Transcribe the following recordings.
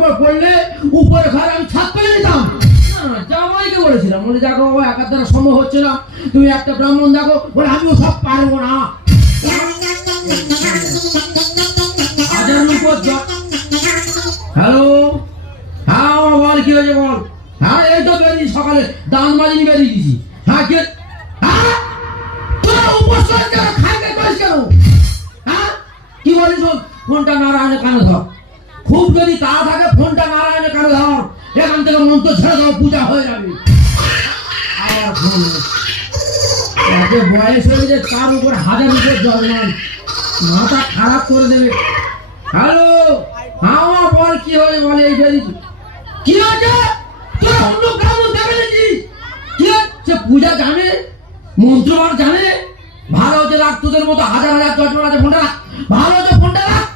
পর পড়লে উপরে ঘরে আমি ছাদ করে দিতাম। জামাইকে বলেছিলাম বলে দেখো একার দ্বারা সম্ভব হচ্ছে না, তুমি একটা ব্রাহ্মণ দেখো। বলে আমিও সব পারবো না। হ্যালো, হ্যাঁ বল কি হয়েছে বল। হ্যাঁ এই তো বেরিয়েছি সকালে, দান মাজিনি বেরিয়ে দিয়েছি। হ্যাঁ কে? হ্যাঁ তোরা উপোস করিস কেন, খাইতে করিস কেন? হ্যাঁ কি বলিস? ফোনটা নারায়ণে কানে ধর। খুব যদি তা থাকে ফোনটা নারায়ণে কানে ধর। এখান থেকে মন্ত্র ছেড়ে দাও, পূজা হয়ে যাবে। আবার ফোন এত বয়স হয়ে যে তার উপর হাজার উপর জন্মান, মাথা খারাপ করে দেবে। হ্যালো, হ্যাঁ বল কি হয়েছে বলে। এই বেরিয়েছি। কি হয়েছে? তোরা অন্য ব্রাহ্মণ দেখে নিয়েছিস? কি হচ্ছে? পূজা জানে, মন্ত্রবার জানে। ভালো হচ্ছে রাখ, তোদের মতো হাজার হাজার জন্মান আছে। ফোনটা রাখ, ভালো হচ্ছে ফোনটা রাখ।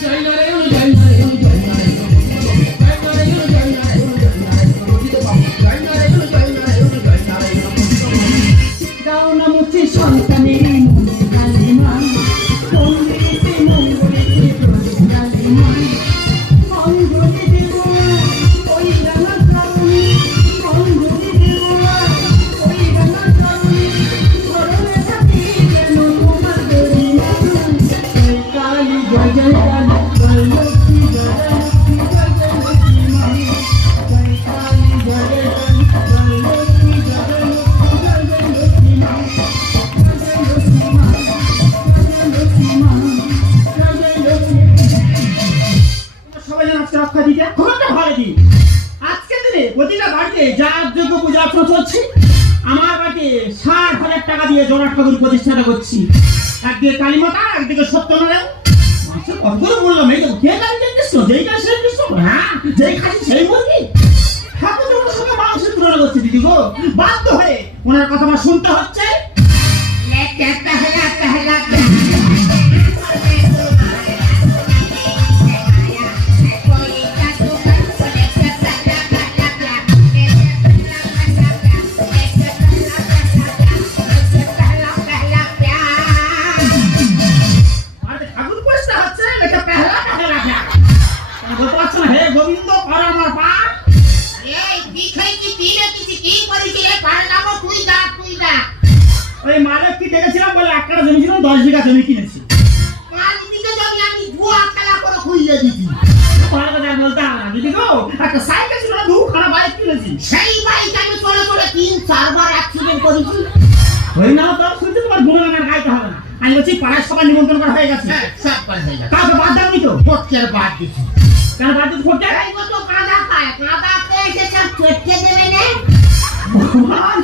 জয় নারায়ণ, জয় নারায়ণ, জয় নারায়ণ, জয় নারায়ণ, জয় নারায়ণ, জয় নারায়ণ, জয় নারায়ণ, জয় নারায়ণ। গাও নামছে সন্তানের মনে কালিমা, মঙ্গলেতে মঙ্গলেতে কালিমা, মঙ্গলে দেব না ওই রাঙা কারণে, মঙ্গলে দেব না ওই রাঙা কারণে, স্মরণে থাকি যেন তোমার গরিমা। জয় কালী জয় জয় কালী, জয় লক্ষ্মী জয় লক্ষ্মী, জয় জয় লক্ষ্মী মা। জয় কালী জয় জয় কালী, জয় লক্ষ্মী জয় লক্ষ্মী, জয় জয় লক্ষ্মী মা। জয় জয় লক্ষ্মী মা, জয় লক্ষ্মী মা, জয় লক্ষ্মী। সবাই যেন আজকে রক্ষা দিতে খুব একটা ভালো দিন। আজকের দিনে প্রতিটা বাড়িতে যাগযজ্ঞ পূজা অর্চনা চলছে। আমার বাড়িতে ৬০,০০০ টাকা দিয়ে জোড়া ঠাকুর প্রতিষ্ঠাটা করছি। একদিকে কালী মাতা, একদিকে সত্যনারায়ণ। কতগুলো বললাম, এই তো কে কালী কৃষ্ণ, যেই কালী সেই কৃষ্ণ, হ্যাঁ যেই খাচ্ছি সেই মুরগি। ঠাকুর যখন সঙ্গে মানুষের তুলনা করছে দিদি গো, বাধ্য হয়ে ওনার কথা আমার শুনতে হচ্ছে। ঠাকুর পরিষ্কার হচ্ছে, লেখা পেহলা পেহলা পেহলা। বলতে পারছো না, হে গোবিন্দ কর আমার পাপ। ওই মালিক কি দেখেছিলাম বলে ১ কাঠা জমি ছিল, ১০ বিঘা জমি কিনেছি। বলতে হবে না দিদি গো, একটা সাইকেল ছিল, ২খানা বাইক কিনেছি। ওই নাও তো শুনছি, তোমার গুণগান গাইতে হবে না। আমি বলছি পাড়ায় সবাই নিমন্ত্রণ করা হয়ে গেছে। কাউকে বাদ দাওনি তো? বাদ দিচ্ছি। কেন বাদ দিতে ফোটকে?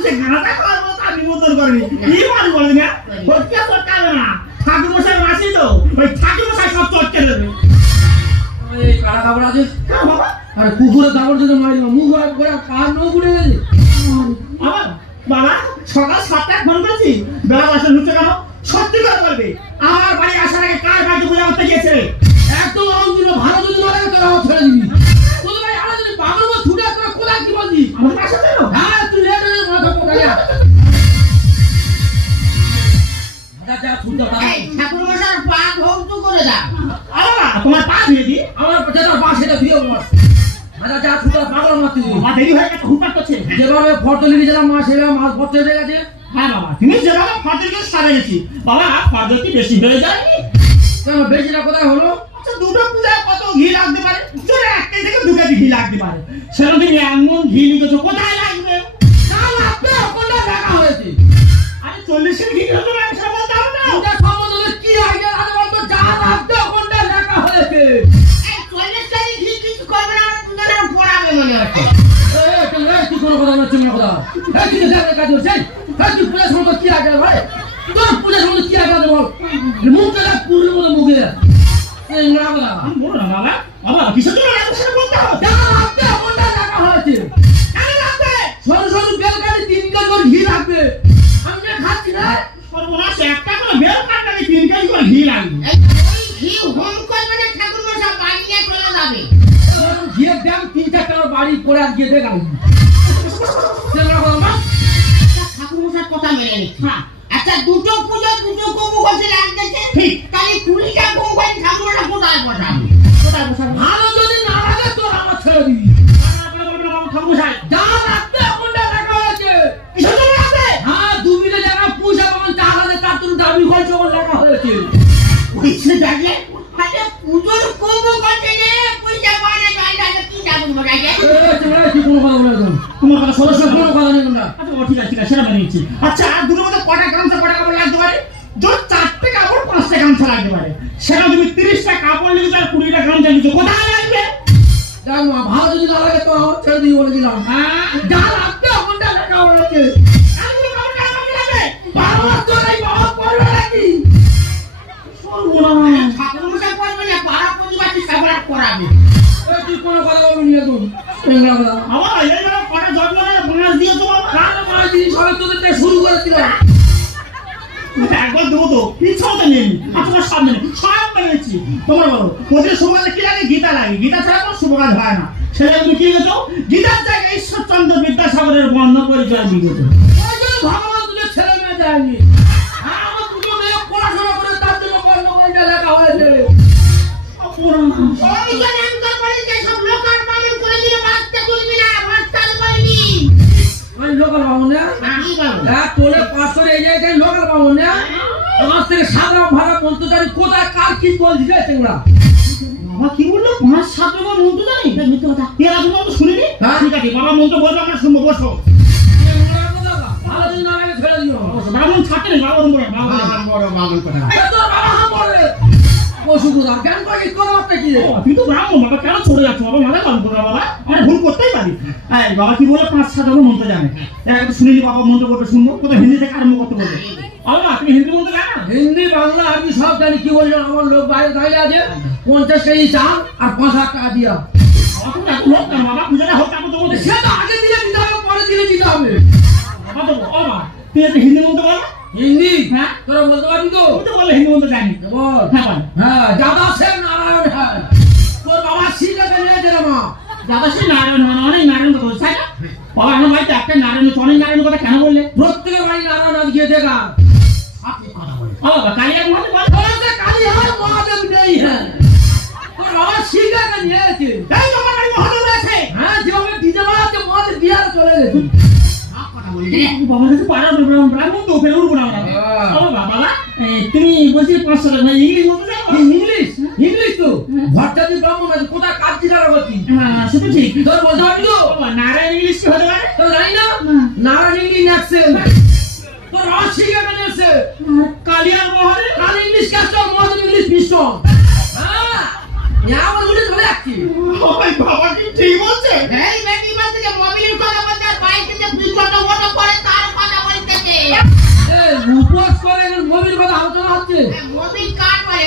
সে গাঁদা করবো তার নিমন্ত্রণ করেনি। কি বল বলেন না, ফোটকে ফোটকাবে না। ঠাকুর মশাই মাসি তো, ওই ঠাকুর মশাই সব চটকে দেবে। এই কারা খাবার আছে? কেন বাবা? আরে কুকুরের খাবার যদি মারি মুখ করে কার নৌ ঘুরে গেছে। বাবা বাবা সকাল ৭টায় ফোন করেছি, বেলা ১০টা ঢুকছে কেন? সত্যি করে বলবে, আমার বাড়ি আসার আগে কার বাড়িতে পূজা করতে গিয়েছে? একদম অঞ্চিত ভালো যদি না লাগে তোরা আমার ছেড়ে দিবি। তোদের ভাই আরো যদি পাগল মতো ছুটে তোরা কোথায় কি বলছিস? আমার পাশে ছিল। হ্যাঁ তুই লেট হয়ে মাথা পোকা যা। যা ছুটে ঠাকুর মশার পা ধৌত করে দাও। আল্লাহ তোমার পা ধুয়ে দি। আমার যেটা পা সেটা দিয়ে বল। যা ছুটে পাগল মারতে দিবি। মা দেরি হয়ে গেছে, হুপার করছে। যেভাবে ফটো লিখেছিলাম মা সেভাবে মাছ ভর্তি হয়ে গেছে। হ্যাঁ বাবা, তুমি যেভাবে ফটোকে সাজাইছি বাবা, ফটো কি বেশি হয়ে যায়নি? কেন বেশিটা কোথায় হলো? আচ্ছা দুটো পূজায় কত ঘি লাগতে পারে? জোরে ১ কেজি থেকে ২ কেজি ঘি লাগতে পারে। সেরকম তুমি এমন ঘি লিখেছো, কোথায় লাগবে? কাল আপনি কোনটা দেখা হয়েছে? আরে ৪০ কেজি ঘি লিখেছো, আমি সেটা বলতে হবে না। এটা সম্বন্ধে কি আগে আগে বলতো, যা আপনি কোনটা দেখা হয়েছে? মনে হচ্ছে তুই কোনো কথা বলছিস না কথা। তুই কাজ করছিস, তুই পূজার সময় কি আগে ভাই? তোর পূজার সময় কি আগে বল? মুখটা পুরোর মতো মুখে আমি বলো না বাবা, বাবা কিসের জন্য লাগবে সেটা বলতে হবে। সরু সরু বেল কাটে 3 কেজি করে ঘি লাগবে। আমি না খাচ্ছি না। সর্বনাশ, একটা করে বেল কাটলে 3 কেজি করে ঘি লাগবে। ঘি হোম করবে না, ঠাকুর মশাই বাড়ি নিয়ে চলে যাবে। ঘিয়ের দাম 3-4 টাকা বাড়ি পরে আর গিয়ে দেখাবো। ঠাকুর মশার কথা মেনে নিচ্ছি। আচ্ছা দুটো পুজো দুটো কবু করতে লাগতেছে, ঠিক। তাহলে 20টা কবু করে ঠাকুর মশাই কোথায় বসাবে? কোথায় বসাবো? ভালো যদি না পুজোর করবো করছে রে, পয়সা পায় না, জল ঢালে কি যাবো মনে হয়? কি কোনো কথা বলে একদম তোমার কথা ষোলো সদস্য কোনো কথা নেই তোমরা আচ্ছা ও ঠিক আছে সেটা মেনে নিচ্ছি। আচ্ছা দুটোর মধ্যে কটা গামছা কটা কাপড় লাগতে পারে? ধর 4টে কাপড় 5টা গামছা লাগতে পারে। সেটা তুমি 30টা কাপড় লিখেছো আর 20টা গামছা লিখেছো, কোথায় লাগবে? যাক মা ভালো যদি না লাগে তো আমার ছেড়ে দিয়ে বলে দিলাম হ্যাঁ যা লাগবে ওখানটা লেখা হয়েছে আমি তো কাপড় কেন লাগবে? বাবা তো এই বাবা করবে নাকি সর্বনাশ। ঠাকুর মশাই করবে না, পাড়া প্রতিবাসী সবার করাবে। তুই কোনো কথা বলবি না তুই টেংরা কথা বাবা এইভাবে কটা যত্ন করে বোনাস দিয়েছো বাবা? কাল মারা জিনিস সবাই তোদের থেকে শুরু করেছিলাম একবার দেবো তো ইচ্ছা মতো নেই। আর তোমার সামনে নেই, সব মেনে নিচ্ছি। তোমার বলো প্রতিটা সময় কি লাগে? গীতা লাগে, গীতা ছাড়া কোনো শুভ কাজ হয় না। সেটা তুমি কি লিখেছো? গীতার জায়গায় ঈশ্বরচন্দ্র বিদ্যাসাগরের বর্ণ পরিচয় লিখেছো। ওই জন্য ভগবান তুলে ছেলে মেয়ে দেয়নি আমার দুটো মেয়ে পড়াশোনা করে তার জন্য বন্ধ করে লেখা হয়েছে ওই জন্য এমন করে যে সব লোকাল মামুন করে দিলে বাচ্চা তুলবি না, বাচ্চা করেনি। ওই লোকাল বাবু না কি বলবো? তোলে পাস করে এই জায়গায় লোকাল বাবু না তোমার থেকে সাদা ভাড়া মন্ত্রচারী কোথায় কার কি বলছি রে তোমরা বাবা কি বললো? 5-7 বার মন্ত্র জানি? মিথ্যে কথা। এর আগে মন্ত্র শুনিনি? হ্যাঁ? ঠিক আছে বাবা মন্ত্র বলবে আমরা শুনবো, বসো। ভালো যদি না লাগে ছেড়ে দিও বাবা ছাড়তে নেই, বাবা বলবে বাবা বলবে। আমার বড় মামুন কথা। তোর বাবা হাম পড়বে পশু কোথা কেন করে কথাবার্তা কি রে ও, তুই তো ব্রাহ্মণ বাবা, কেন চলে যাচ্ছ বাবা? মাথায় কম করো বাবা, আমরা ভুল করতেই পারি। এই বাবা কি বলে 5-7 বার মন্ত্র জানে? এর আগে তো শুনিনি বাবা মন্ত্র করতে, শুনবো কোথাও হিন্দি থেকে আরম্ভ করতে বলবে। বাবা তুমি হিন্দি মন্ত্র জানো? হিন্দি বাংলা আরবি সব জানি কি বলছো আমার লোক বাইরে দাঁড়িয়ে আছে 50 কেজি চাল আর 5,000 টাকা দিয়া বাবা তুমি এত লোক কেন বাবা? পূজাটা হোক তারপর তো বলতে। সে তো আগে দিলে দিতে হবে পরে দিলে দিতে হবে বাবা তো ও বাবা তুই একটা হিন্দি মন্ত্র বলো। হিন্দি হ্যাঁ তোরা বলতে পারবি তো তুমি তো বলে হিন্দি মন্ত্র জানি। বল হ্যাঁ বল। হ্যাঁ দাদা সে নারায়ণ হ্যাঁ তোর বাবা শিখাতে নিয়ে গেল মা দাদা সে নারায়ণ মানে অনেক নারায়ণ কথা বলছে, তাই না? বাবা আমার বাড়িতে একটা নারায়ণ হচ্ছে, অনেক নারায়ণ কথা কেন বললে? প্রত্যেকের বাড়ি নারায়ণ আজ গিয়ে দেখা আপনি কথা বলেন। ও বাবা কালিয়া মহাদেব বল। তোরা যে কালী হয় মহাদেব নেই হ্যাঁ তোর বাবা শিখাতে নিয়েছে এই তোমার বাড়ি মহাদেব আছে? হ্যাঁ যেভাবে ডিজে বাজাচ্ছে মহাদেব বিহারে চলে গেছে সব কথা বলি রে। বাবা কাছে পাড়ার ব্রাহ্মণ তো ফের উঠবো না আমরা। হ্যাঁ। ও বাবা তুমি বলছি 500 টাকা ইংলিশ বলতে চাও? ইংলিশ ইংলিশ তো ভট্টাচার্য ব্রাহ্মণ আছে কোথায় কাজ জিজ্ঞাসা করছি হ্যাঁ সেটা ঠিক। তোর বলতে পারবি তো বাবা নারায়ণ ইংলিশ কি হতে পারে? তোর জানি না নারায়ণ ইংলিশ অ্যাক্সেল তোর বাবা শিখাতে নিয়েছে কালিয়ার মহাদেব কাল English castor Mahadev English piston হ্যাঁ আমার গুলি ধরে রাখছি ওই বাবা কি ঠিক বলছে? এই বেটি বলতে যে মোবিলের কথা বলতে আর বাইরে যে পিছনটা ওটা করে তার কথা বলতেছে। উপোস করে মোবিল কথা আলোচনা হচ্ছে মোবিল কার বলে?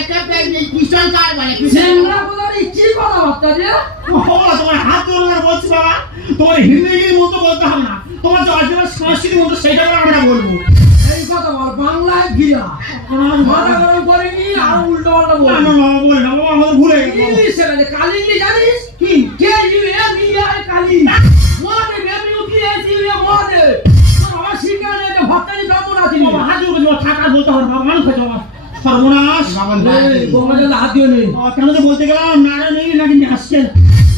পিছন কার বলে? সেমরা কোথায় কি কথাবার্তা যে ও তোমার হাত ধরে বলছি বাবা, তোমার হিন্দি ইংলিশ মন্ত্র বলতে হবে না, তোমার যে অরিজিনাল সংস্কৃত মন্ত্র সেটা আমরা বলবো। এই কথা বল বাংলায় গিয়া মাথা গরম করেনি আর উল্টো পাল্টা বল না না বাবা বলে না বাবা, আমাদের ভুলে গেছে। ইংলিশ শেখাতে কাল ইংলিশ জানিস কি? কে ইউ এম ই আর কালি মহাদেব এম ইউ কি এস ইউ এম মহাদেব তোর বাবা শিখানে যে ভট্টাচার্য ব্রাহ্মণ আছে বাবা হাত জোড় করে থাকা বলতে হবে বাবা, মানুষ হয়েছে বাবা। সর্বনাশ। বামন এই গঙ্গাজল হাত দিও নেই কেন যে বলতে গেলাম নারায়ণ ইংলিশ নাকি আসছে।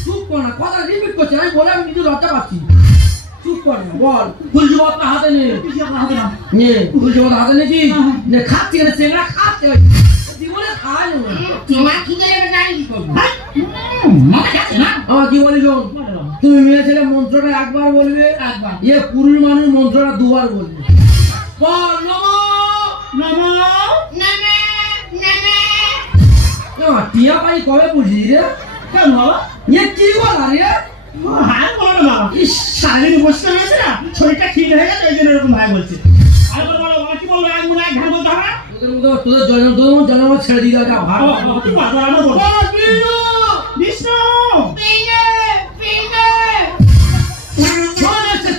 চুপ কর না কথা রিপিট করছে আমি বলে আমি নিজে লজ্জা পাচ্ছি চুপ কর না বল তুলসী পাতা হাতে নে কিছু আপনার হাতে না। নে তুলসী পাতা হাতে নেছি নে খাচ্ছি না চেংড়া খাচ্ছে জীবনে খাওয়াই না তোমার কি করে জানি কি করব? হ্যাঁ? মাথা গেছে না? আমার কি বলি শোন বলে বাবা। তুমি মেয়ে ছেলে মন্ত্রটা একবার বলবে একবার। পুরুষ মানুষ মন্ত্রটা দুবার বলবে বল নমো নমো নেমে নেমে টিয়া পাই কবে বুঝি রে কেন বাবা? কি বলা রে হ্যাঁ বলো না বাবা। ইস সারাদিন বসতে হয়েছে না, শরীরটা ঠিক হয়ে গেছে, এই জন্য এরকম ভাই বলছে। আর বলো বাবা কি বলবো? এক মনে এক ঘাট বলতে হবে না? তোদের জন্ম ছেড়ে দিলে যা ভালো বাবা, কি বলবো? আমরা বলবো। বিষ্ণু পিনে পিনে চুপ কর অনেকটা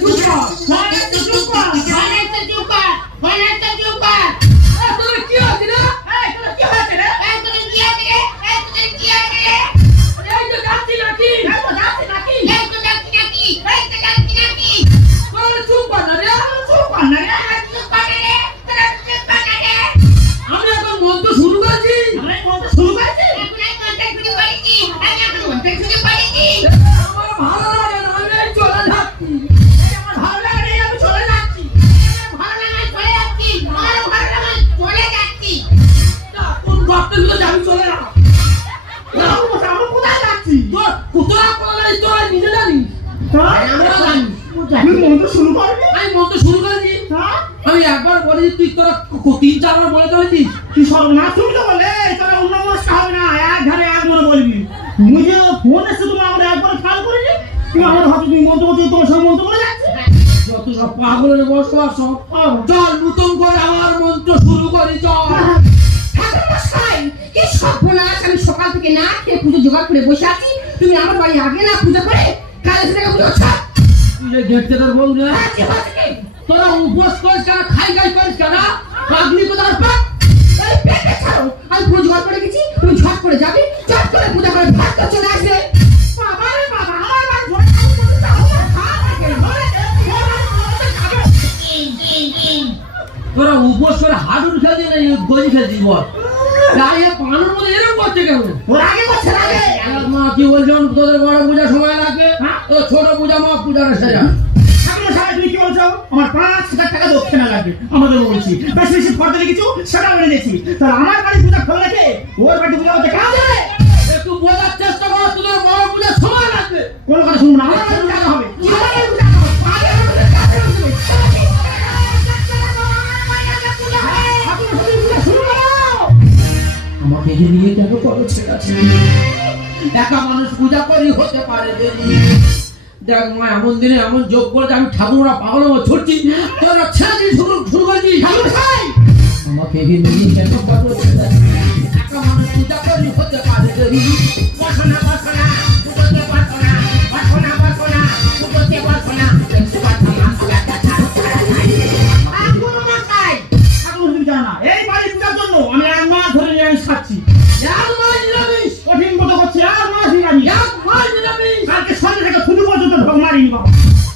চুপা অনেকটা চুপা। তোদের কি হচ্ছে না এই তোর কি হয়েছে রে? এই তোর কি আছে রে? এই তোর কি আছে রে? এই তো যাচ্ছি নাকি এই তো যাচ্ছে নাকি? এই তো যাচ্ছে নাকি? এই তো যাচ্ছে নাকি? তোরা চুপ কর না রে চুপ কর না রে। তোরা চুপ করে রে, তোরা চুপ করে রে। আমি এখন মন্ত্র শুরু করেছি আমরা এই মন্ত্র শুরু করেছি। এখন এই মনটা শুরু করেছি। আমি মন্ত্র শুরু করবি? আমি মন্ত্র শুরু করেছি। হ্যাঁ? আমি একবার বলেছি, তুই তোরা 3-4 বার বলে চলেছিস। তুই সর্বনাশ, তুমি তো বলে তোরা অন্য মনস্ক হবে না, এক ধারে এক মনে বলবি। তুমি যে ফোন এসে তুমি আমাদের একবার খেয়াল করেছি, তুমি আমাদের হাতে তুমি মন্ত্র বলছো, তোমার সঙ্গে মন্ত্র বলে যাচ্ছে। যত সব পাগলের বস সব। চল নতুন করে আমার মন্ত্র শুরু করি, চল। ঠাকুরমশাই, কি সর্বনাশ! আমি সকাল থেকে না খেয়ে পুজো জোগাড় করে বসে আছি, তুমি আমার বাড়ি আগে না পুজো করে কাল এসে পুজো করছো? তুই যে দেখতে তোর বউ না, হ্যাঁ, কি হয়েছে কি? তোরা উপোস করিস কেন, খাই করিস কেন? পাগলি কোথাকার পাক। এই পেটে ছাড়ো, আমি পুজো জোগাড় করে গেছি, তুমি ঝট করে যাবে, ঝট করে পূজা করে ভাত তো চলে আসবে। বাবা রে বাবা, আমার বাড়ি ঝট করে পুজো দাও না, খাওয়া লাগে, ঘরে খাবে। তোরা উপোস করে হাডুর খেলছি না গজি খেলছিস বল? তাই পানুর মধ্যে এরকম করছে কেন? ওর আগে করছে না আগে। মা কি বলছেন, তোদের বড় পূজা সময় লাগবে, তো ছোট পূজা মা পূজাটা সেরা। ঠাকুরমশাই, তুমি কি বলছো? আমার 5,000 টাকা দক্ষিণা লাগবে। আমাদের বলছি বেশি বেশি ফর্দ লিখেছো, সেটা বলে দিয়েছি। তাহলে আমার বাড়ি পূজা ফেলে রেখে ওর বাড়ি পূজা হতে কেন যাবে? একটু বোঝার চেষ্টা কর, তোদের বড় পূজা সময় লাগবে। কোনো কথা শুনবো না, আমার বাড়ি পূজা হবে। আমাকে পূজা করো, আগে আমাদের কাছে আসবে। ঠাকুরমশাই, পূজা শুরু করো। আমাকে যে নিয়ে কেন করো সেটা ছিল। একা মানুষ পূজা করি হতে পারে দেরি। দেখ মা, এমন দিনে এমন যোগ করে যে আমি ঠাকুররা পাগল হয়ে ছুটছি, তোরা ছেড়ে দিয়ে শুরু করছি। ঠাকুরমশাই, আমাকে যে নিয়ে কেন করো সেটা ছিল। একা মানুষ পূজা করি হতে পারে দেরি। বসনা বসনা পুজোতে বসনা বসনা বসনা পুজোতে বসনা দেখতে পাচ্ছ না একটা ছাড়ো ছাড়া নাই। ঠাকুরমশাই, ঠাকুরমশাই, তুমি জানো না, এই বাড়ি পূজার জন্য আমি 1 মাস ধরে নিরামিষ খাচ্ছি। এক মাস নিরামিষ, কঠিন মতো করছি, 1 মাস নিরামিষ। এক মাস নিরামিষ। কালকে সন্ধ্যে থেকে ফুটু পর্যন্ত ঢোক মারিনি বাবা।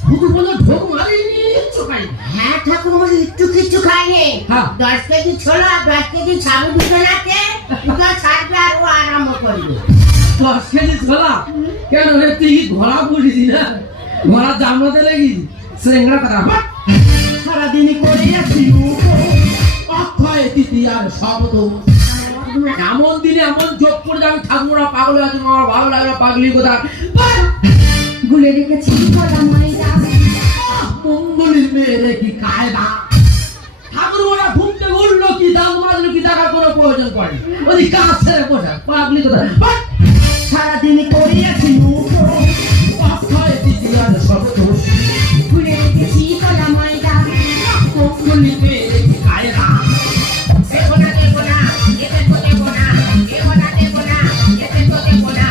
শুধু বলে ঢোক মারিনি, কিচ্ছু খাইনি। হ্যাঁ ঠাকুরমশাই, একটু কিচ্ছু খাইনি। হ্যাঁ। 10 কেজি ছোলা, 10 কেজি সাবু দুজন আছে, দুটো ছাড়বে আর ও আরম্ভ করবে। 10 কেজি ছোলা কেন রে? তুই কি ঘোড়া পুষিস না? ঘোড়া জামলাতে লেগেছি সেঙ্গা কথা। সারাদিন করে আছি অক্ষয় তৃতীয়ার শব্দ, এমন দিনে এমন যোগ করে যে আমি ঠাকুরা পাগল আছি। আমার ভালো লাগে না পাগলি কথা। গুলে রেখেছি কলা ময়দা। মঙ্গলির মেয়েরে কি কায়দা। ঠাকুর ওরা ঘুমতে উঠলো কি, দাম মাজলো কি, টাকার কোনো প্রয়োজন পড়ে। ওই কাজ ছেড়ে বসা পাগলি কথা। সারাদিন করে আছি অক্ষয় তৃতীয়ার শব্দ, গুলে রেখেছি কলা ময়দা। মঙ্গলির মেয়েরে কি কায়দা। দেবো না দেবো না, এতে তো দেবো না, দেবো না দেবো না, এতে তো দেবো না।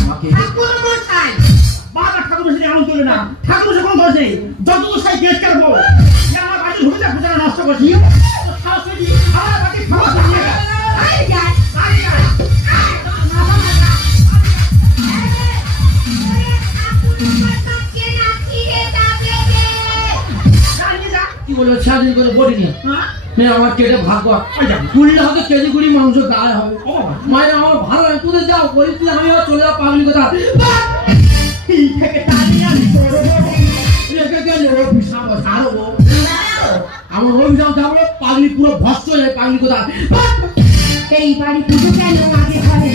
আমাকে ঠাকুরমশাই, বাবা ঠাকুরমশাই এমন করলে না। ঠাকুরমশাই কোনো দোষ নেই, যত সাই গেট কাটবো। আমার বাড়ির ভূমিটা পূজা নষ্ট করছি। আমার বাড়ির খাবার খাইয়ে গেল। আরে যাই। কি বলবো, স্বাধীন করে বলি নিয়ে হ্যাঁ? মেয়ে আমার কেটে ভাগ কর। ওই যা। কুড়িটা হয়তো কেজি কুড়ি মাংস গায়ে হবে। ও বাবা, মায়ের আমার ভালো লাগে, তোদের যাও বলি, তুই আমি আবার চলে যাও পাগলি কথা। এই থেকে টানিয়ে আমি করবো। রেখে গেলে অভিশাপ সারবো। আমার অভিশাপ যাবো, পাগলি পুরো ভস্ত হয়ে যায় পাগলি কথা। এই বাড়ি পুজো কেন আগে হয়?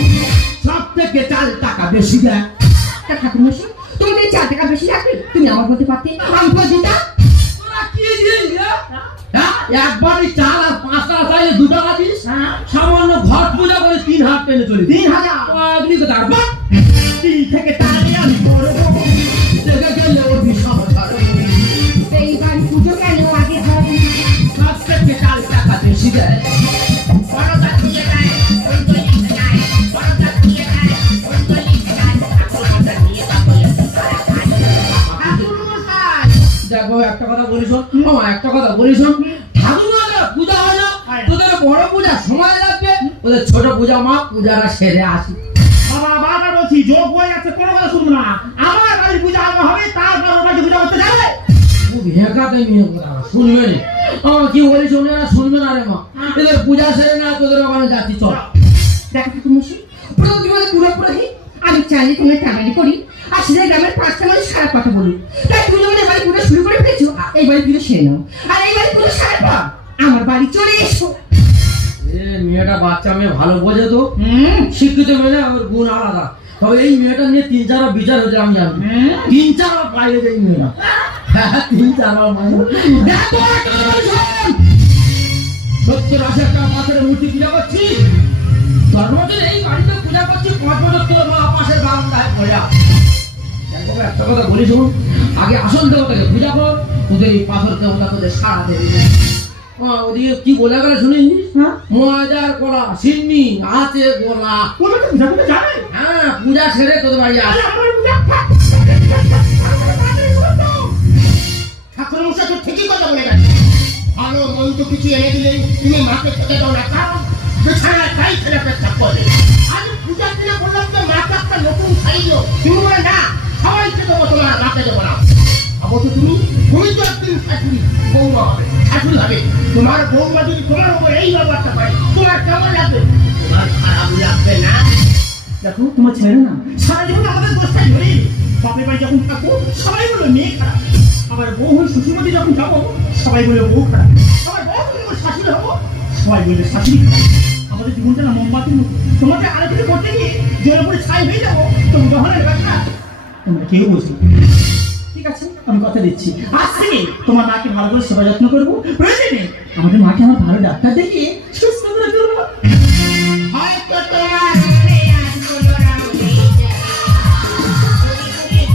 সব থেকে 4 টাকা বেশি দেয়। তা ঠাকুরমশাই, তোমাদের 4 টাকা বেশি রাখবে, তুমি আমার বলতে পারতে, আমি বলছি না। তোরা কি দিস রে? হ্যাঁ, একবারই 4 আর 5 টাকা চাইলে 2 টাকা দিস। হ্যাঁ? সামান্য ঘট পূজা করে 3 হাত টেনে চলে 3,000। পাগলি কথা। এই থেকে টানিয়ে আমি করবো। রেখে গেলে অভিশাপ সারবো। এই বাড়ি পুজো কেন আগে হয়? সব থেকে 4 টাকা বেশি দেয়। বড়টা দিয়ে দেয়, ওই গলি যায়, বড়টা দিয়ে দেয়, ওই গলি যায়, ঠাকুরমশাই দিয়ে তারপরে ঠাকুরমশাই, দেখো একটা কথা বলিস, মামা একটা কথা বলিস, ঠাকুর পূজা হয় না, তোদের বড় পূজা সময় লাগবে, ওদের ছোট পূজা মা পূজারা সেরে আসি। বাবা বাবা বলছি, যোগ হয়ে যাচ্ছে, কোনো কথা শুনবো না। আমার বাড়ির পূজা আগে হবে, তারপর ওর বাড়িতে পূজা করতে যাবে। খুব হেঁকাতে নিয়ে কথা শুনবে না। আমার কি বলিস, ওনারা শুনবে না রে মা। এদের পূজা সেরে না, তোদের ওখানে যাচ্ছি চল। দেখো ঠাকুরমশাই, প্রথম জীবনে পুরোপুরি আমি চাইলে তুমি কামারি করি, আর সেটা গ্রামের 5টা মানুষ খারাপ কথা বলুন। তাই তুমি যখন এই বাড়ি পুজো শুরু করে ফেলেছো, এই বাড়ি পুজো সেরে নাও, আর এই বাড়ি পুজো সারার পর আমার বাড়ি চলে এসো। মেয়েটা বাচ্চা মেয়ে ভালো বোঝে তো, শিক্ষিত মেয়ে না, ওর গুণ আলাদা। তবে এই মেয়েটা নিয়ে 3-4 বিচার হয়েছে আমি জানি। হ্যাঁ? 3-4 বাইরে যাই মেয়েরা। হ্যাঁ 3-4 বাইরে। দেখো একটা কথা শোন। 70-80 টাকা পাথরের মূর্তি পূজা করছি। 10 বছর এই বাড়িতে পূজা করছি, 5 বছর তোর মা পাশের বারান্দায় পড়ে আছে। দেখো একটা কথা বলি শোন, আগে আসল দেবতাকে পূজা কর, তোদের এই পাথর দেবতা তোদের সারা দেবে। ওদিকে কি বলে গেলে শুনিনি? হ্যাঁ? ময়দার কলা সিন্নি আছে গোলা। ওরা তো পূজা করতে জানে। হ্যাঁ পূজা সেরে তোদের বাড়ি আরে আসে। আমার পূজা ঠাকুর মশাই তো ঠিকই কথা বলে গেছে। ভালো মন্দ কিছু এনে দিলেই তুমি মাকে খেতে দাও না, কারণ বিছানায় তাই ছেলে পেশাব করে। আজ পূজা কিনা বললাম তো মাকে একটা নতুন শাড়ি দিও, তুমি বলে না সবাইকে দেবো, তোমার মাকে দেবো না। অবশ্য তুমি তো একদিন শাশুড়ি বৌমা হবে, শাশুড়ি হবে। তোমার বৌমা যদি তোমার উপর এই ব্যবহারটা করে, তোমার কেমন লাগবে? তোমার খারাপ লাগবে না? দেখো তোমার ছেলে না সারা জীবন আমাদের দোষটাই ধরে বাপের বাড়ি যখন থাকবো সবাই বলে মেয়ে খারাপ, আবার বউ হয়ে শ্বশুরবাড়ি যখন যাবো সবাই বলে বউ খারাপ, আবার বউ হয়ে শাশুড়ি হবো সবাই বলে শাশুড়ি খারাপ। আমাদের জীবনটা না মোমবাতির মতো, তোমাকে আলোচনা করতে গিয়ে জোর উপরে ছাই হয়ে যাবো, তো উদাহরণের ব্যাপারটা তোমরা কেউ বুঝবে। ঠিক আছে আমি কথা দিচ্ছি, আজ থেকে তোমার মাকে ভালো করে সেবা যত্ন করবো, প্রয়োজনে আমাদের মাকে আমার ভালো ডাক্তার দেখিয়ে সুস্থ করে তুলবো। হয়তো তোমার মনে আজ কোনো রাম নেই,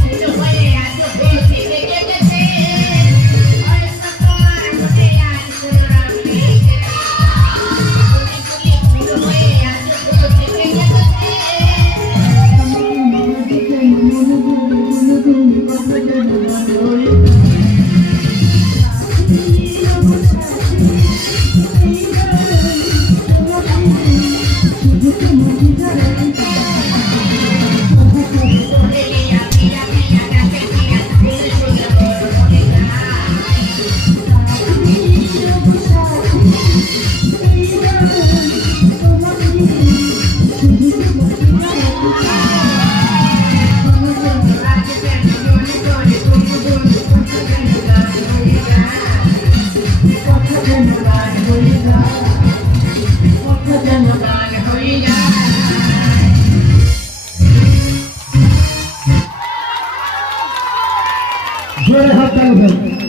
ফুল হয়ে আজ ফুল থেকে গেছে। হয়তো তোমার মনে আজ কোনো রাম নেই, ফুল হয়ে আজ ফুল থেকে গেছে। জোরে হাত তালি দাও।